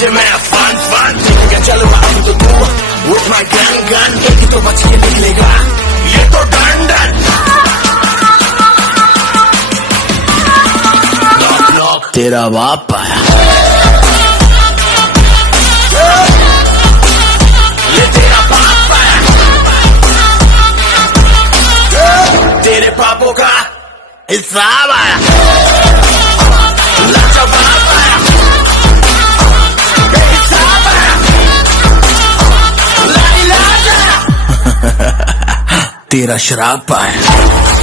पीछे मैं फन क्या चल रहा अभी तो तू with my gun एक ही तो बच के निकलेगा ये तो डन लॉक तेरा बाप आया ये तेरा बाप आया तेरे पापों का हिसाब आया लाजवाब आया बेहिसाब आया ला इलाज आया तेरा शराब आया